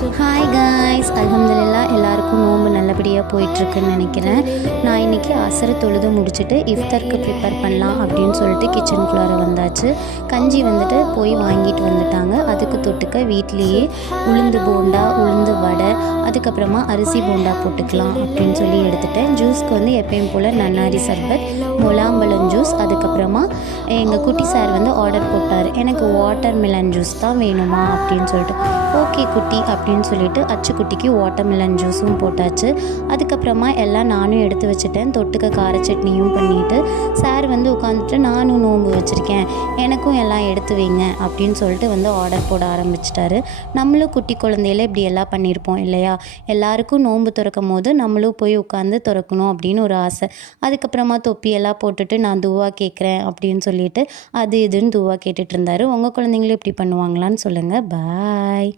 Hi guys, அல்ஹம்துலில்லாஹ் எல்லாருக்கும் நோன்பு நல்லபடியாக போயிட்டுருக்குன்னு நினைக்கிறேன். நான் இன்றைக்கி அசரை தொழுது முடிச்சுட்டு இஃப்தாருக்கு ப்ரிப்பேர் பண்ணலாம் அப்படின்னு சொல்லிட்டு கிச்சனுக்குள்ளார வந்தாச்சு. கஞ்சி வந்துட்டு போய் வாங்கிட்டு வந்துட்டாங்க. அதுக்கு தொட்டுக்க வீட்லேயே உளுந்து போண்டா, உளுந்து வடை, அதுக்கப்புறமா அரிசி போண்டா போட்டுக்கலாம் அப்படின்னு சொல்லி எடுத்துட்டேன். ஜூஸ்க்கு வந்து எப்பயும் போல் நன்னாரி சர்பத், முலாம்பழம் ஜூஸ், அதுக்கப்புறமா எங்கள் குட்டி சார் வந்து ஆர்டர் போட்டார், எனக்கு வாட்டர் மிலன் ஜூஸ் தான் வேணுமா அப்படின்னு சொல்லிட்டு. ஓகே குட்டி அப்படின்னு சொல்லிட்டு அச்சுக்குட்டிக்கு வாட்டர் மிலன் ஜூஸும் போட்டாச்சு. அதுக்கப்புறமா எல்லாம் நானும் எடுத்து வச்சுட்டேன். தொட்டுக்க கார சட்னியும் பண்ணிவிட்டு சார் வந்து உட்காந்துட்டு நானும் நோன்பு வச்சுருக்கேன், எனக்கும் எல்லாம் எடுத்து வைங்க அப்படின்னு சொல்லிட்டு வந்து ஆர்டர் போட ஆரம்பிச்சிட்டாரு. நம்மளும் குட்டி குழந்தையில இப்படி எல்லாம் பண்ணியிருப்போம் இல்லையா? எல்லாருக்கும் நோன்பு திறக்கும் போது நம்மளும் போய் உட்காந்து திறக்கணும் அப்படின்னு ஒரு ஆசை. அதுக்கப்புறமா தொப்பியெல்லாம் போட்டுட்டு நான் துவா கேட்குறேன் அப்படின்னு சொல்லிட்டு அது இதுன்னு துவா கேட்டுட்டு இருந்தாரு. உங்கள் குழந்தைங்களும் இப்படி பண்ணுவாங்களான்னு சொல்லுங்கள். பாய்.